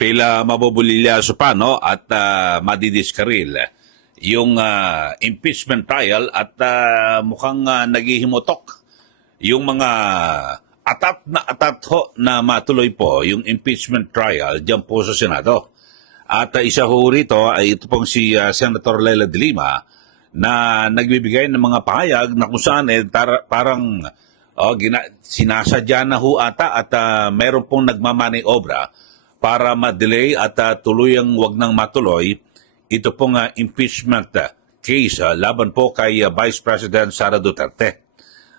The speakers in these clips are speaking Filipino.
pila mabubulilyaso pa, no? At madidiskaril yung impeachment trial at mukhang naghihimotok yung mga atat ho na matuloy po yung impeachment trial dyan po sa Senado. At isa ho rito ay ito pong si Senator Leila de Lima na nagbibigay ng mga pahayag na kung saan parang sinasadya na ho ata at meron pong nagmamaniobra para ma-delay at tuluyang wag nang matuloy ito pong impeachment case laban po kay Vice President Sara Duterte.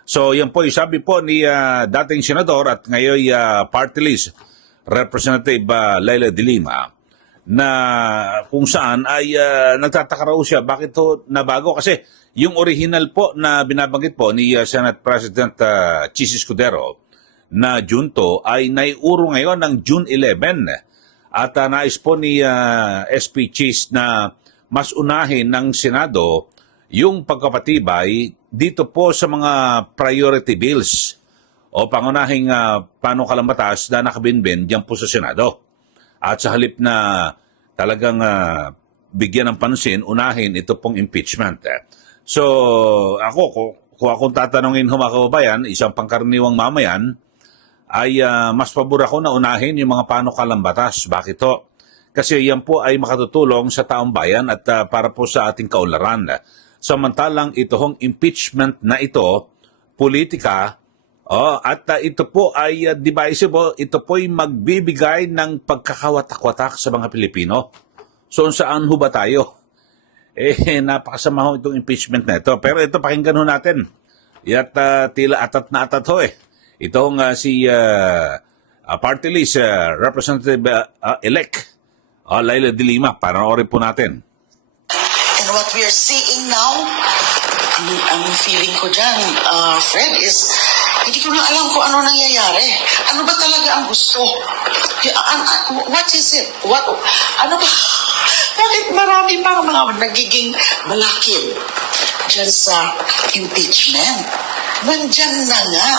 So yan po, sabi po ni dating senador at ngayon party list Representative Leila de Lima na kung saan ay nagtataka raw siya bakit to nabago kasi yung original po na binabanggit po ni Senate President Chis Escudero na June 2 ay naiuro ngayon ng June 11 at nais po ni SP Chis na mas unahin ng Senado yung pagkapatibay dito po sa mga priority bills o pangunahing panukalang batas na nakabinbin diyan po sa Senado. At sa halip na talagang bigyan ng pansin, unahin ito pong impeachment. So ako, kung akong tatanungin mga kababayan, isang pangkaraniwang mamayan, ay mas pabor ako na unahin yung mga panukalang batas. Bakit to? Kasi yan po ay makatutulong sa taong bayan at para po sa ating kaunlaran. Samantalang itong impeachment na ito, politika, at ito po ay divisible, ito po ay magbibigay ng pagkakawatak-watak sa mga Pilipino. So saan ho ba tayo? Napakasama ho itong impeachment na ito. Pero ito, pakinggan ho natin. At tila atat na atat ho eh. Itong si party list Representative elect Leila de Lima. Panoorin po natin. And what we are seeing now, ang feeling ko dyan, Fred, is hindi ko na alam kung ano nangyayari. Ano ba talaga ang gusto? What is it? Ano ba? Bakit marami pang mga nagiging balakid dyan sa impeachment? Nandyan na nga.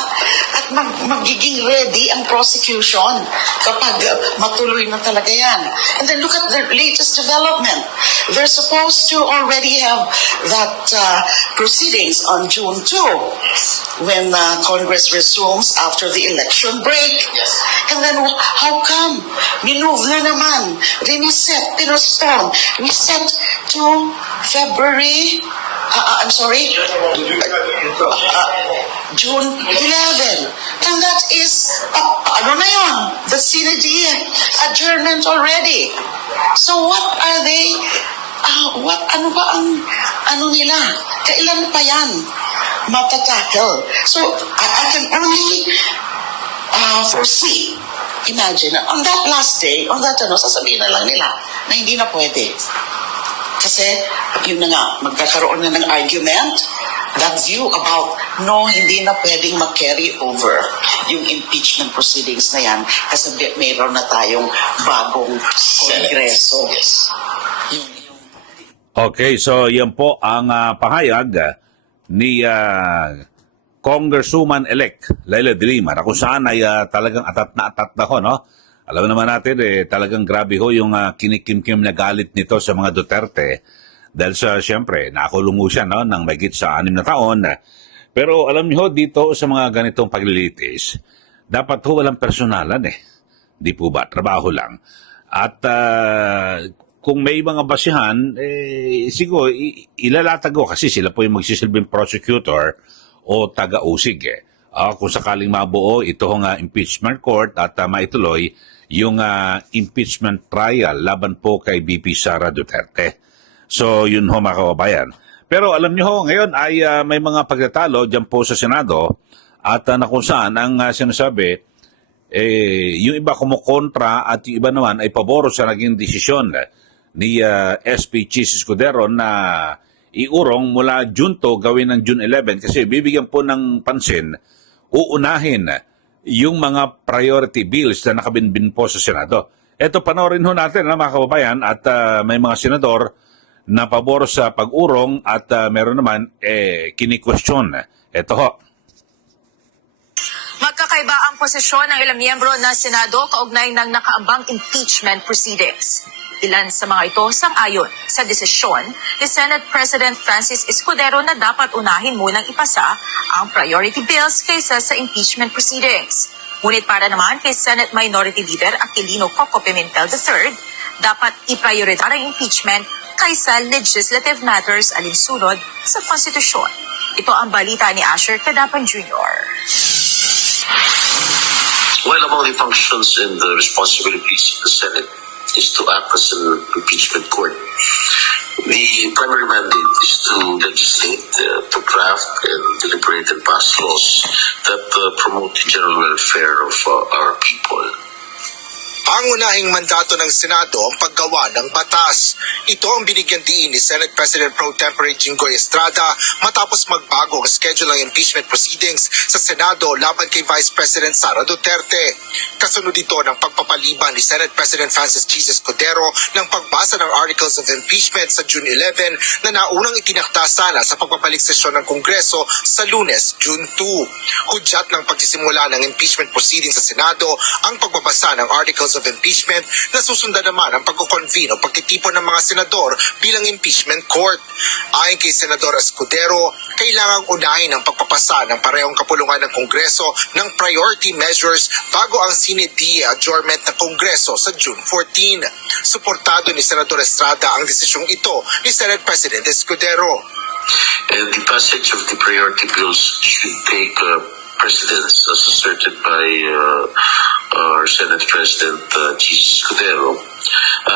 At magiging ready ang prosecution kapag matuloy na talaga yan. And then look at the latest development. They're supposed to already have that proceedings on June 2 when Congress resumes after the election break. Yes. And then how come? Minove na naman. Riniset, pinostone. Reset to February June 11. And that is, ano na yun? The sine die, adjournment already. So what are they, ano ba ang, nila? Kailan pa yan matatackle? So I can only foresee, imagine, on that last day, sasabihin na lang nila na hindi na pwede. Kasi, yun na nga, magkakaroon na ng argument, that view about, no, hindi na pwedeng mag-carry over yung impeachment proceedings na yan kasi mayroon na tayong bagong kongreso. Yes. Okay, so yan po ang pahayag ni Congresswoman-elect Leila de Lima na kung saan ay talagang atat na ho, no? Alam naman natin, talagang grabe ho yung kinikimkim na galit nito sa mga Duterte. Dahil siyempre, nakulong mo siya no, ng mahigit sa 6 na taon. Pero alam niyo dito sa mga ganitong paglilitis, dapat ho walang personalan eh. Di po ba? Trabaho lang. At kung may mga basihan, siguro ilalatag ko kasi sila po yung magsisilbing prosecutor o taga-usig eh. Kung sakaling mabuo itong impeachment court at maituloy yung impeachment trial laban po kay BP Sara Duterte. So yun ho mga kababayan. Pero alam nyo ho, ngayon ay may mga pagtatalo dyan po sa Senado at na kung saan ang sinasabi, yung iba kumukontra at yung iba naman ay paboro sa naging desisyon ni SP Chis Escudero na iurong mula June 2 gawin ng June 11 kasi bibigyan po ng pansin, uunahin yung mga priority bills na nakabinbin po sa Senado. Ito panoorin ho natin mga kababayan at may mga senador na pabor sa pag-urong at meron naman kini-question. Ito ho. Magkakaiba ang posisyon ng ilang miyembro ng Senado kaugnay ng nakaambang impeachment proceedings. Ilan sa mga ito sang-ayon sa desisyon ni Senate President Francis Escudero na dapat unahin munang ipasa ang priority bills kaysa sa impeachment proceedings. Ngunit para naman kay Senate Minority Leader Aquilino Coco Pimentel III, dapat i-prioritize ang impeachment kaysa legislative matters alinsunod sa konstitusyon. Ito ang balita ni Asher Cadapan Jr. Well, among the functions and the responsibilities of the Senate is to act as an impeachment court. The primary mandate is to legislate, to draft and deliberate and pass laws that promote the general welfare of our people. Ang unahing mandato ng Senado ang paggawa ng batas. Ito ang binigyan diin ni Senate President Pro Tempore Jinggoy Estrada matapos magbago ang schedule ng impeachment proceedings sa Senado laban kay Vice President Sara Duterte. Kasunod ito ng pagpapaliban ni Senate President Francis G. Escudero ng pagbasa ng Articles of Impeachment sa June 11 na naunang itinakda sana sa pagbabalik sesyon ng Kongreso sa Lunes, June 2. Hudyat ng pagsisimula ng impeachment proceedings sa Senado ang pagbabasa ng Articles of Impeachment na susundan naman ang pagkukonvene o pagtitipon ng mga senador bilang impeachment court. Ayon kay Senador Escudero, kailangang unahin ang pagpapasa ng parehong kapulungan ng Kongreso ng priority measures bago ang sine die adjournment ng Kongreso sa June 14. Suportado ni Senador Estrada ang desisyong ito ni Senate President Escudero. And the passage of the priority bills should take precedence as asserted by our Senate President Jesus Escudero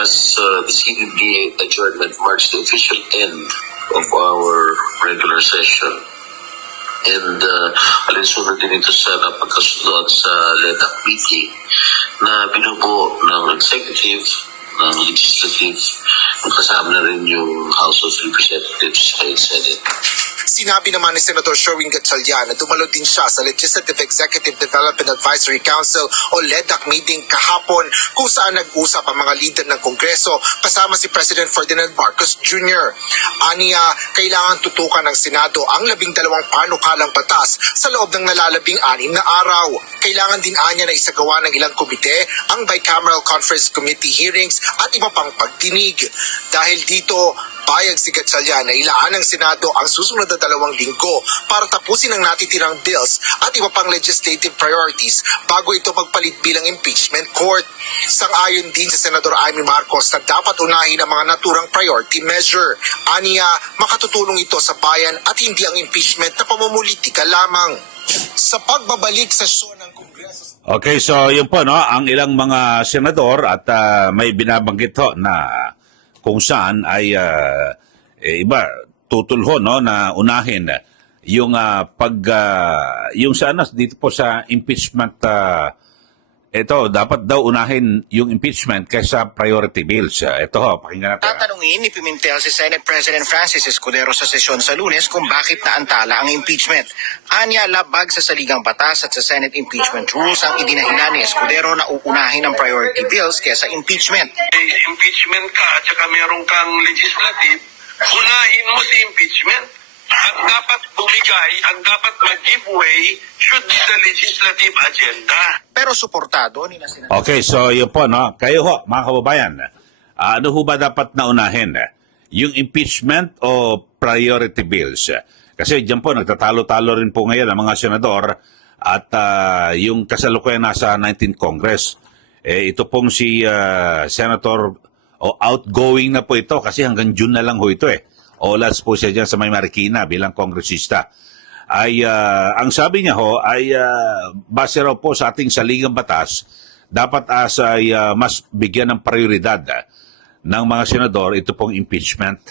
as the CBB adjournment marks the official end of our regular session. And alinsunod din ito sa napagkasunod sa LEDAC meeting na binubuo ng executive, ng legislative, kasama na rin yung House of Representatives and Senate. Sinabi naman ni Senator Sherwin Gatchalian na dumalo din siya sa Legislative Executive Development Advisory Council o LEDAC meeting kahapon kung saan nag-usap ang mga leader ng Kongreso kasama si President Ferdinand Marcos Jr. Aniya, kailangan tutukan ng Senado ang 12 panukalang batas sa loob ng nalalabing 6 na araw. Kailangan din anya na isagawa ng ilang komite ang Bicameral Conference Committee hearings at iba pang pagdinig. Dahil dito, payag si Gatchalian na ilaan ng Senado ang susunod na 2 linggo para tapusin ang natitirang bills at iba pang legislative priorities bago ito magpalit bilang impeachment court. Sang-ayon din sa Senador Amy Marcos na dapat unahin ang mga naturang priority measure. Aniya, makatutulong ito sa bayan at hindi ang impeachment na pamumulitika lamang. Sa pagbabalik sa sesyon ng Kongreso. Okay, so yun po, no, ang ilang mga senador at may binabanggit ho na kung saan ay iba tutulho no na unahin yung yung sana dito po sa impeachment ito dapat daw unahin yung impeachment kaysa priority bills. Ito ho, pakinggan natin. Tatanungin ni Pimentel si Senate President Francis Escudero sa sesyon sa Lunes kung bakit naantala ang impeachment. Anya, labag sa saligang batas at sa Senate impeachment rules ang idinahilan ni Escudero na uunahin ang priority bills kaysa impeachment. Impeachment ka at saka meron kang legislative, unahin mo si impeachment. Ang dapat bumigay, ang dapat mag-giveaway should be the legislative agenda. Pero suportado ni na Senator. Okay, so yun po, no? Kayo ho, mga kababayan, ano ho ba dapat na unahin? Yung impeachment o priority bills? Kasi dyan po, nagtatalo-talo rin po ngayon ang mga senador at yung kasalukuyan nasa 19th Congress. Ito pong si Senator, outgoing na po ito kasi hanggang June na lang ho ito Olas po siya dyan sa May Marikina bilang kongresista. Ay, ang sabi niya ho ay base raw po sa ating saligang batas, dapat ay mas bigyan ng prioridad ng mga senador ito pong impeachment.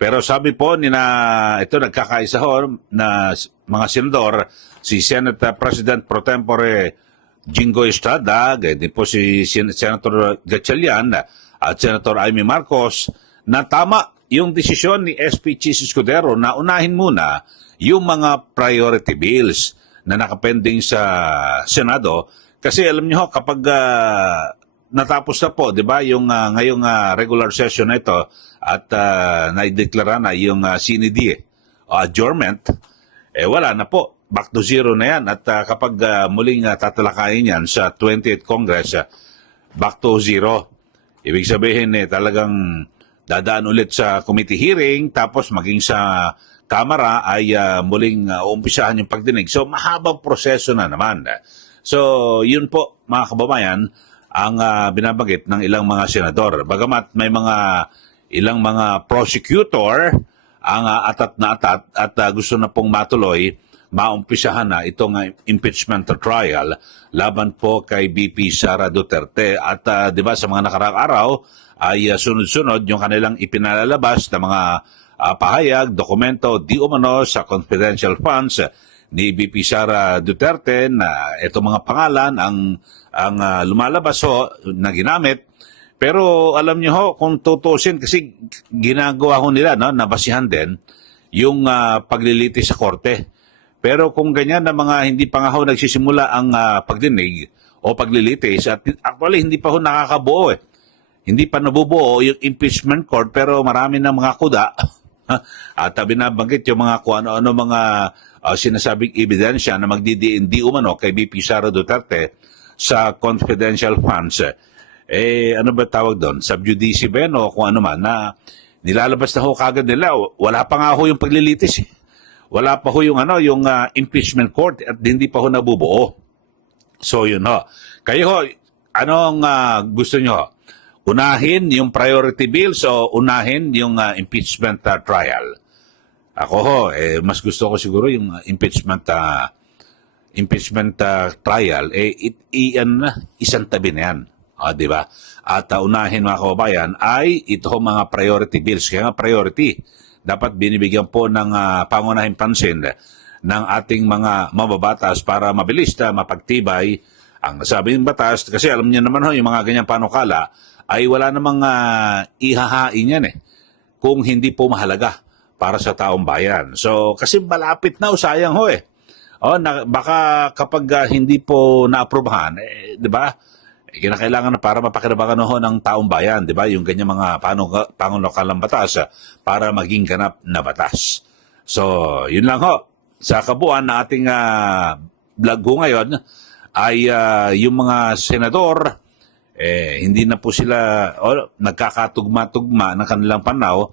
Pero sabi po ito nagkakaisa ho na mga senador, si Senate President Pro Tempore Jinggoy Estrada, din po si Senator Gatchalian at Senator Amy Marcos, na tama yung desisyon ni SP Chis Escudero na unahin muna yung mga priority bills na nakapending sa Senado. Kasi alam niyo kapag natapos na po, di ba, yung ngayong regular session na ito at naideklara na yung sine die o adjournment, wala na po. back to zero na yan. At kapag muling tatalakayin yan sa 20th Congress, back to zero. Ibig sabihin, talagang dadaan ulit sa committee hearing, tapos maging sa Kamara ay muling umpisahan yung pagdinig. So, mahabang proseso na naman. So, yun po, mga kababayan, ang binabanggit ng ilang mga senador. Bagamat may ilang mga prosecutor ang atat na atat at gusto na pong matuloy, maumpisahan na itong impeachment trial laban po kay BP Sara Duterte. At di ba sa mga nakaraang araw ay sunod-sunod yung kanilang ipinalalabas na mga pahayag, dokumento, di umano sa confidential funds ni BP Sara Duterte na itong mga pangalan ang lumalabas ho na ginamit. Pero alam niyo ho, kung tutusin, kasi ginagawa ho nila, no, nabasihan din yung paglilitis sa korte. Pero kung ganyan na mga hindi pa nga ho nagsisimula ang pagdinig o paglilitis, at actually hindi pa ho nakakabuo eh. Hindi pa nabubuo yung impeachment court, pero marami ng mga kuda at binabanggit yung mga kung ano-ano mga sinasabing ebidensya na magdidiindi umano kay BP Sara Duterte sa confidential funds. Ano ba tawag doon? Subjudice ba yan o kung ano man na nilalabas na ho kagad nila. Wala pa nga ho yung paglilitis eh. Wala pa ho yung impeachment court at hindi pa ho nabubuo. So yun ho. Kayo ho, anong gusto nyo ho? Unahin yung priority bills o unahin yung impeachment trial? Ako ho, mas gusto ko siguro yung impeachment trial. Isang tabi na yan. Di ba? At unahin mga kababayan ay ito mga priority bills. Kaya nga priority, dapat binibigyan po ng pangunahing pansin ng ating mga mababatas para mabilis na mapagtibay ang nasabing batas. Kasi alam niyo naman ho, yung mga ganyang panukala ay wala namang ihahain yan kung hindi po mahalaga para sa taong bayan. So, kasi malapit na, sayang ho baka kapag hindi po naaprubahan, di ba? Kinakailangan na para mapakinabangan ho ng taong bayan, di ba? Yung ganyan mga pangunakalang batas para maging ganap na batas. So, yun lang ho. Sa kabuuan na ating vlog ho ngayon ay yung mga senador, hindi na po sila nagkakatugma-tugma ng kanilang panaw,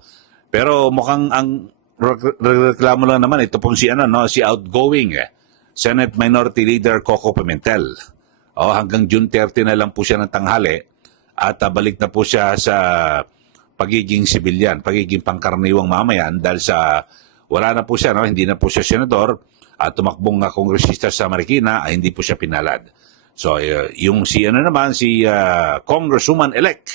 pero mukhang ang reklamo lang naman ito pong si outgoing Senate Minority Leader Coco Pimentel. Hanggang June 30 na lang po siya ng tanghali at balik na po siya sa pagiging sibilyan, pagiging pangkaraniwang mamayan dahil sa wala na po siya, hindi na po siya senador at tumakbong kongresista sa Marikina ay hindi po siya pinalad. So, yung si Congresswoman-elect,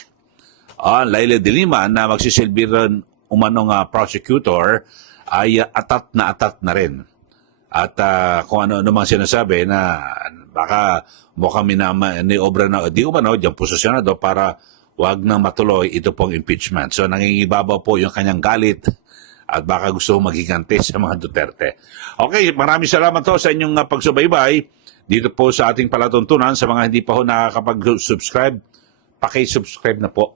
Laila de Lima, na magsisilbi rin umanong prosecutor, ay atat na rin. At kung ano naman sinasabi na baka mukhang ni-obra na di umano, dyan po sa Senado para wag na matuloy ito pong impeachment. So, nangingibabaw po yung kanyang galit at baka gusto maghiganti sa mga Duterte. Okay, maraming salamat ho sa inyong pagsubaybay dito po sa ating palatuntunan. Sa mga hindi pa ho nakakapag-subscribe, paki-subscribe na po.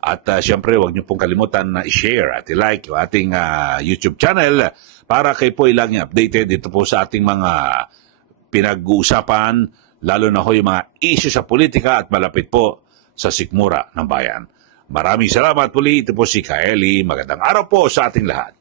At siyempre, huwag niyo pong kalimutan na i-share at i-like yung ating YouTube channel para kayo po ilang updated dito po sa ating mga pinag-uusapan, lalo na ho yung mga issue sa politika at malapit po sa sikmura ng bayan. Maraming salamat muli. Ito po si Kaeli. Magandang araw po sa ating lahat.